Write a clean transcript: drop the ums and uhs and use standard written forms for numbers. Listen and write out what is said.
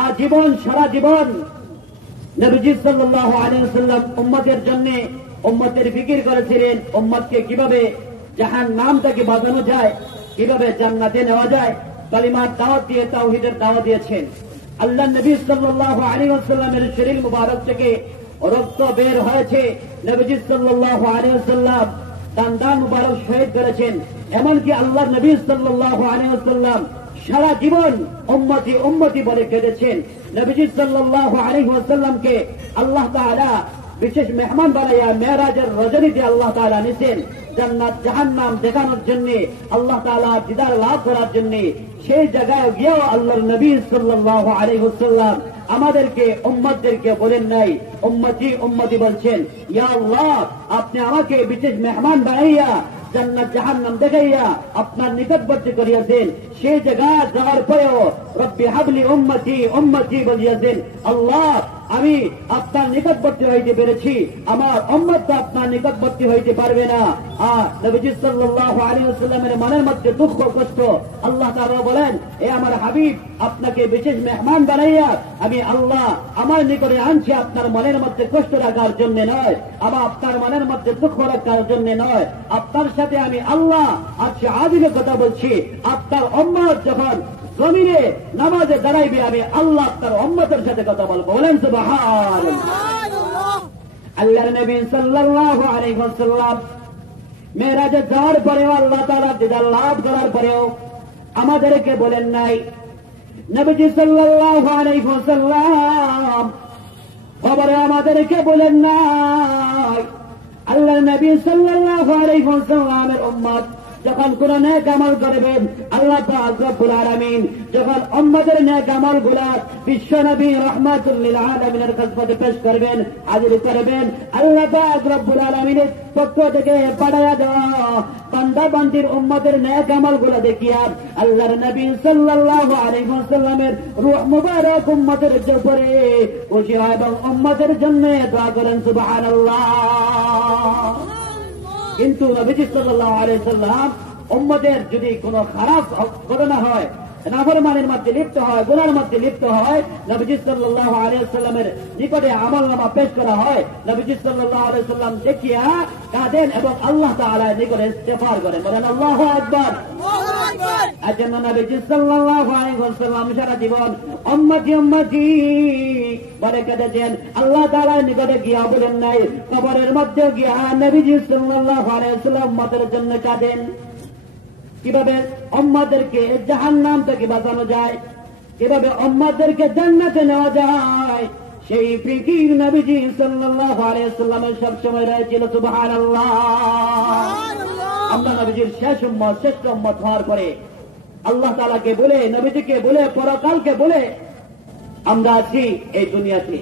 আজীবন সারা জীবন নবীজি সাল্লাল্লাহু আলাইহি ওয়াসাল্লাম উম্মতের জন্য উম্মতের ফিকির করেছিলেন, উম্মতকে কিভাবে জাহান্নাম থেকে বাঁচানো যায়, কিভাবে জান্নাতে নেওয়া যায়, কালিমার দাওয়াত দিয়ে তাওহীদের দাওয়াত দিয়েছেন। আল্লাহ নবী সাল্লাল্লাহু আলাইহি ওয়াসাল্লামের শরীর মুবারক থেকে রক্ত বের হয়েছে, নবীজি সাল্লাল্লাহু আলাইহি ওয়াসাল্লাম দান মুবারক শহীদ করেছেন। এমনকি আল্লাহ নবী সাল্লাল্লাহু আলাইহি ওয়াসাল্লাম সারা জীবন উম্মতি উম্মতি বলে কেঁদেছেন। নবীজি সাল্লাল্লাহু আলাইহি ওয়াসাল্লামকে আল্লাহ তাআলা বিশেষ মেহমান বানাইয়া মেরাজের রজনীতে আল্লাহ তাআলা নিছেন জান্নাত জাহান্নাম দেখানোর জন্য, আল্লাহ তাআলা দিদার লাভ করার জন্য। সেই জায়গায় গিয়েও আল্লাহর নবী সাল্লাল্লাহু আলাইহি ওয়াসাল্লাম আমাদেরকে উম্মতদেরকে বলেন নাই, উম্মতি উম্মতি বলছেন। ইয়া আল্লাহ, আপনি আমাকে বিশেষ মেহমান বানাইয়া জান্নাত জাহান্নাম দেখাইয়া আপনার নিকটবর্তী করিয়াছেন। সেই জায়গায় যাওয়ার পরেও রব্বি হাবলি উম্মতি উম্মতি বলিয়াছেন। আল্লাহ, আমি আপনার নিকটবর্তী হইতে পেরেছি, আমার উম্মত তো আপনার নিকটবর্তী হইতে পারবে না। আর নবীজি সাল্লাল্লাহু আলাইহি ওয়াসাল্লামের মনের মধ্যে দুঃখ কষ্ট, আল্লাহ তাআলা বলেন, এ আমার হাবিব, আপনাকে বিশেষ মেহমান বানাইয়া আমি আল্লাহ আমার নিকটে আনছি আপনার মনের মধ্যে কষ্ট রাখার জন্য নয়, আবার আপনার মনের মধ্যে দুঃখ রাখার জন্য নয়। আপনার সাথে আমি আল্লাহ আজকে আদিলে কথা বলছি। আপনার উম্মত যখন জমিনে নামাজে দাঁড়াইবে, আমি আল্লাহ আপনার উম্মতের সাথে কথা বলবো। বলেন সুবহানাল্লাহ। আল্লাহর নবী সাল্লাল্লাহু আলাইহি ওয়াসাল্লাম মেরাজে যাওয়ার পরেও, আল্লাহ তাআলা দিদার লাভ করার পরেও আমাদেরকে বলেন নাই। নবীজি সাল্লাল্লাহু আলাইহি ওয়াসাল্লাম খবরে আমাদেরকে বলেন নাই। আল্লাহর নবী সাল্লাল্লাহু আলাইহি ওয়াসাল্লামের উম্মত যখন কোন নেক আমল করবেন, আল্লাহ পাক রব্বুল আলামিন যখন উম্মতের নেক আমলগুলা বিশ্ব নবী রাহমাতুল লিল আলামিনের খেদমতে পেশ করবেন, হাজির করবেন, আল্লাহ পাক রব্বুল আলামিনের পক্ষ থেকে পাঠায়া দেওয়া বান্দা বান্দির উম্মতের নেক আমলগুলা দেখিয়া আল্লাহর নবী সাল্লাল্লাহু আলাইহি ওয়াসাল্লামের রূহ মুবারক উম্মতের উপরে খুশি হয় এবং উম্মতের জন্য দোয়া করেন সুবহানাল্লাহ। কিন্তু নবীজি সাল্লাল্লাহু আলাইহি ওয়াসাল্লাম উম্মতের যদি কোনো খারাপ ঘটনা হয়, নাফরমানির মধ্যে লিপ্ত হয়, গুনার মধ্যে লিপ্ত হয়, নবীজি সাল্লাল্লাহু আলাইহি ওয়াসাল্লামের নিকটে আমলনামা পেশ করা হয়। নবীজি সাল্লাল্লাহু আলাইহি ওয়াসাল্লাম দেখিয়া কাঁদেন এবং আল্লাহ তাআলার নিকটে ইস্তেগফার করেন। বলেন আল্লাহু আকবার। এজন্য নবীজি সাল্লাল্লাহু আলাইহি ওয়াসাল্লাম সারা জীবন উম্মতি উম্মতি বলে কেঁদেছেন। আল্লাহ তাআলার নিকটে গিয়া বলেন নাই, কবরের মধ্যে গিয়া নবীজি সাল্লাল্লাহু আলাইহি ওয়াসাল্লাম উম্মতের জন্য কাঁদেন। কিভাবে উম্মতদেরকে জাহান্নাম থেকে বাঁচানো যায়, কিভাবে উম্মতদেরকে জান্নাতে নেওয়া যায়, সেই ফিকির নবীজি সাল্লাল্লাহু আলাইহি ওয়াসাল্লামের সব সময় রয়েছিল। সুবহানাল্লাহ। আমরা নবীজির শেষ উম্মত, শ্রেষ্ঠ উম্মত হওয়ার পরে আল্লাহ তাআলাকে বলে, নবীজিকে বলে, পরকালকে বলে আমরা আছি এই দুনিয়াতে।